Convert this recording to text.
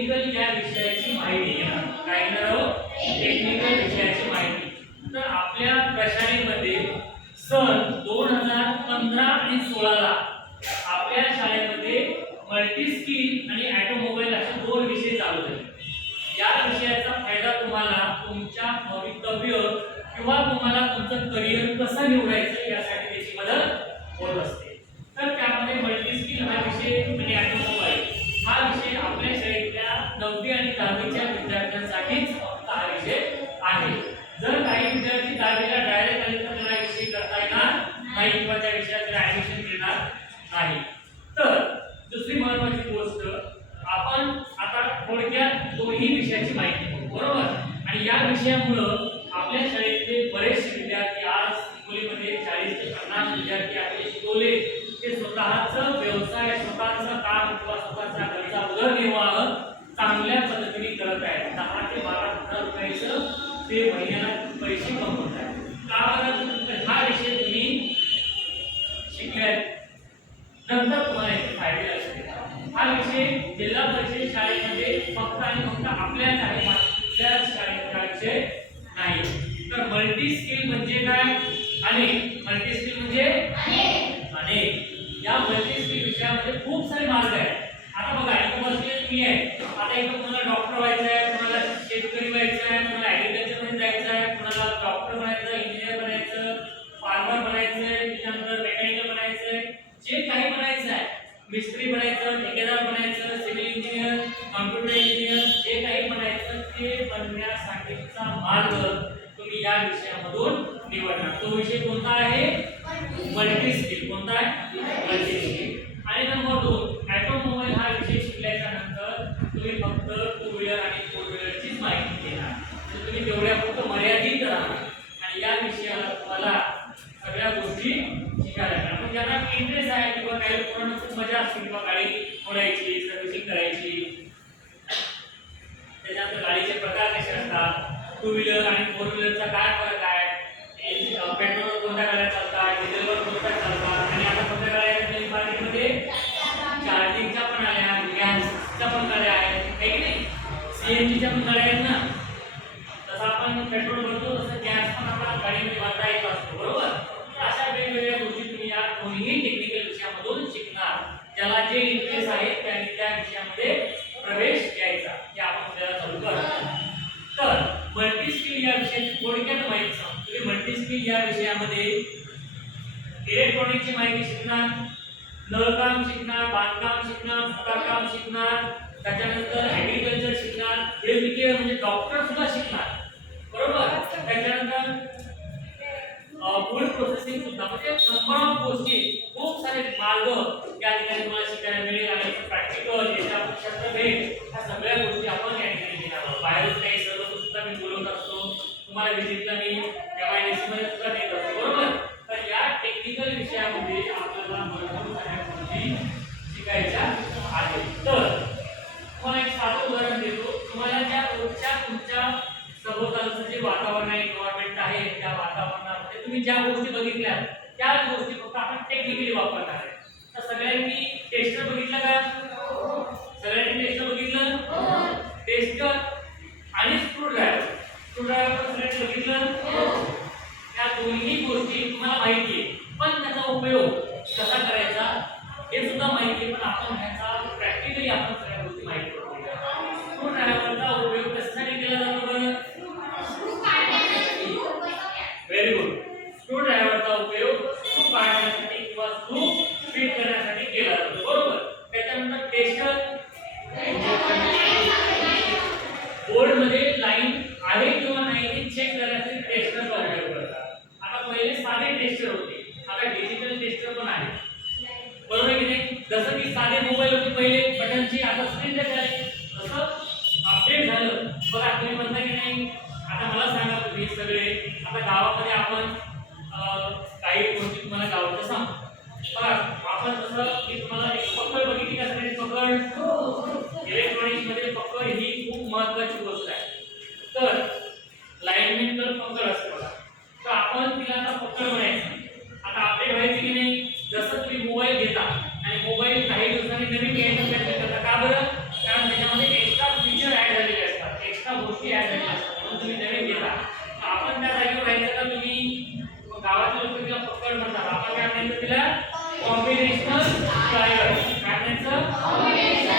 Technical या विषयाची माहिती घेणार. काय घेणार आहोत? टेक्निकल विषयाची माहिती. तर आपल्या प्रशालेमध्ये सन 2015 आणि 16 ला आपल्या शाळेमध्ये मल्टी स्किल आणि ऑटोमोबाईल असे दोन विषय चालू झाले. या विषयाचा फायदा तुम्हाला तुमच्या भवितव्य किंवा तुम्हाला तुमचं करिअर कसं निवडायचं यासाठी त्याची मदत होत असते. तर त्यामध्ये मल्टी स्किल हा विषय आणि ऑटोमोबाईल हा विषय आपल्या शाळेतल्या 9वी आणि 10वीच्या विद्यार्थ्यांसाठीच फक्त हा विषय आहे. जर काही विद्यार्थी 10वीला डायरेक्ट आले तर त्यांना विषय करता येणार नाही किंवा त्या विषयात ऍडमिशन घेणार नाही. तर दुसरी महत्त्वाची गोष्ट, आपण आता थोडक्यात दोन्ही विषयाची माहिती घेऊ, बरोबर. आणि या विषयामुळे आपल्या शाळेतले बरेचसे विद्यार्थी आज हिंगोलीमध्ये 40 ते 50 विद्यार्थी आपले शिकवले ते स्वतःचं व्यवसाय, स्वतःचं काम किंवा स्वतःचा घरचा उदरनिर्वाह चांगल्या पद्धतीने करत आहेत. 10 ते 12,000 रुपयाचं ते महिन्याला पैसे कमवत आहेत. का हा विषय तुम्ही शिकले नंतर तुम्हाला याचे फायदे असतील. हा विषय जिल्हा परिषद शाळेमध्ये फक्त आणि फक्त आपल्याच आहे, दुसऱ्याच शाळेचा विषय नाही. तर मल्टी स्किल म्हणजे काय? अनेक. मल्टी स्किल म्हणजे अनेक. या मल्टी स्किल विषयामध्ये खूप सारे मार्ग आहेत. आता बघा, इथं बसले तुम्ही आहे, आता इथं तुम्हाला डॉक्टर व्हायचं आहे, तुम्हाला शेतकरी व्हायचं आहे, तुम्हाला ऍग्रीकल्चर मध्ये जायचं आहे, तुम्हाला डॉक्टर बनायचं, इंजिनियर बनायचं, फार्मर बनायचं आहे, त्याच्यानंतर मेकॅनिकल बनायचं आहे, जे काही बनायचं आहे, मिस्त्री बनायचं, ठेकेदार बनायचं, सिव्हिल इंजिनियर, कॉम्प्युटर इंजिनियर, जे काही बनायचं ते बनण्यासाठीचा मार्ग तुम्ही या विषयामधून निवडणार. तो विषय कोणता आहे? Multi skill. कोणता आहे? Multi skill. आणि नंबर 2, ऑटोमोबाईल हा विषय शिकल्याच्या नंतर तुम्ही फक्त टू व्हीलर आणि फोर व्हीलरचीच माहिती घेणार. तर तुम्ही तेवढ्या फक्त मर्यादित राहणार आणि या विषयाला तुम्हाला सगळ्या गोष्टी शिकायला लागणार. पण ज्यांना इंटरेस्ट आहे किंवा काही लोकांना खूप मजा असते किंवा गाडी ओढायची, सर्व्हिसिंग करायची, त्याच्यानंतर गाडीचे प्रकार कसे असतात, टू व्हीलर आणि फोर व्हीलरचा काय फरक आहे, पेट्रोलवर कोणत्या गाड्या चालतात, डिझेलवर कोणत्या चालतात, आणि आता कोणत्या गाड्या मार्केटमध्ये चार्जिंगच्या पण आल्या, गॅसच्या पण गाड्या आहेत, आहे की नाही, सीएनजीच्या पण गाड्या आहेत ना. तसं आपण पेट्रोल भरतो तसं गॅस पण आपल्या गाडीमध्ये भरता येत असतो, बरोबर. तर अशा वेगवेगळ्या गोष्टी तुम्ही या दोन्ही टेक्निकल विषयामधून शिकणार. ज्याला जे इंटरेस्ट आहे त्यांनी त्या विषयामध्ये प्रवेश घ्यायचा, हे आपण त्याला चालू करतो. तर मल्टी स्किल या विषयाची थोडक्यात माहिती सांगतो. तुम्ही मल्टी स्किल या विषयामध्ये इलेक्ट्रॉनिकची माहिती शिकणार, नळकाम शिकणार, बांधकाम शिकणार, सुतारकाम शिकणार, त्याच्यानंतर ऍग्रीकल्चर शिकणार, हेल्थकेअर म्हणजे डॉक्टर सुद्धा शिकणार, बरोबर. त्याच्यानंतर फूड प्रोसेसिंग सुद्धा, म्हणजे नंबर ऑफ गोष्टी, खूप सारे मार्ग या ठिकाणी तुम्हाला शिकायला मिळेल. आणि प्रॅक्टिकल याच्या आपण क्षेत्र भेट ह्या सगळ्या गोष्टी आपण या ठिकाणी घेणार आहोत. बाहेर काही सर्व सुद्धा मी बोलवत असतो, तुम्हाला विजिटला मी MIDC मध्ये सुद्धा देत असतो, बरोबर. तर या टेक्निकल विषयामध्ये आपल्याला भरपूर साऱ्या गोष्टी शिकायच्या आहेत. तर तुम्हाला एक साधं उदाहरण देतो. तुम्हाला ज्या रोजच्या तुमच्या सभोवतालचं जे वातावरण आहे, एन्व्हायरमेंट आहे, त्या वातावरणामध्ये तुम्ही ज्या गोष्टी बघितल्या त्या गोष्टी फक्त आपण टेक्निकली वापरणार आहे. तर सगळ्यांनी टेस्टर बघितलं का? सगळ्यांनी टेस्टर बघितलं? टेस्टर आणि स्क्रूड्रायव्हर. स्क्रूड्रायव्हर सगळ्यांनी बघितलं? त्या दोन्ही गोष्टी तुम्हाला माहिती आहे, पण त्याचा उपयोग कसा करायचा हे सुद्धा माहिती आहे, पण आपण ह्याचा प्रॅक्टिकली आपण सगळ्या गोष्टी माहिती करून घेऊया. स्क्रूड्रायव्हरचा उपयोग कशासाठी केला जातो बरं? Very good. स्क्रूड्रायव्हरचा उपयोग स्क्रू काढण्यासाठी किंवा स्क्रू फिट करण्यासाठी केला जातो, बरोबर. त्याच्यानंतर टेस्टर, बोर्डमध्ये लाईन आहे किंवा नाही हे चेक करण्यासाठी टेस्टरचा उपयोग करतात. आता पहिले साधे टेस्टर होते, आता डिजिटल टेस्टर पण आहे, बरोबर की नाही. जसं की साधे मोबाईल होते पहिले बटनची, आता स्क्रीन टच आहे, तसं अपडेट झालं. बघा तुम्ही म्हणता की नाही, आता मला सांगा तुम्ही सगळे, आता गावामध्ये आपण काही गोष्टी तुम्हाला गावाचं सांगतो. बघा आपण जसं की तुम्हाला एक पकड बघितली का? सगळी पकड, इलेक्ट्रॉनिक्स मध्ये पकड ही खूप महत्त्वाची गोष्ट आहे. तर लाईनमेन तर पकड असते बघा, तर आपण तिला आता पकड म्हणायचं. आता अपडेट व्हायची की नाही? जसं तुम्ही मोबाईल घेता आणि मोबाईल काही दिवसांनी नवीन घ्यायचा प्रयत्न करता, का बरं? कारण त्याच्यामध्ये एक्स्ट्रा गोष्टी ऍड झालेल्या असतात म्हणून तुम्ही नवीन घेता आपण त्या जागेवर राहायचं का तुम्ही गावातील लोक तिला पकड म्हणतात आपण काय म्हणायचं तिला कॉम्बिनेशनल प्रायव्हेट काय म्हणायचं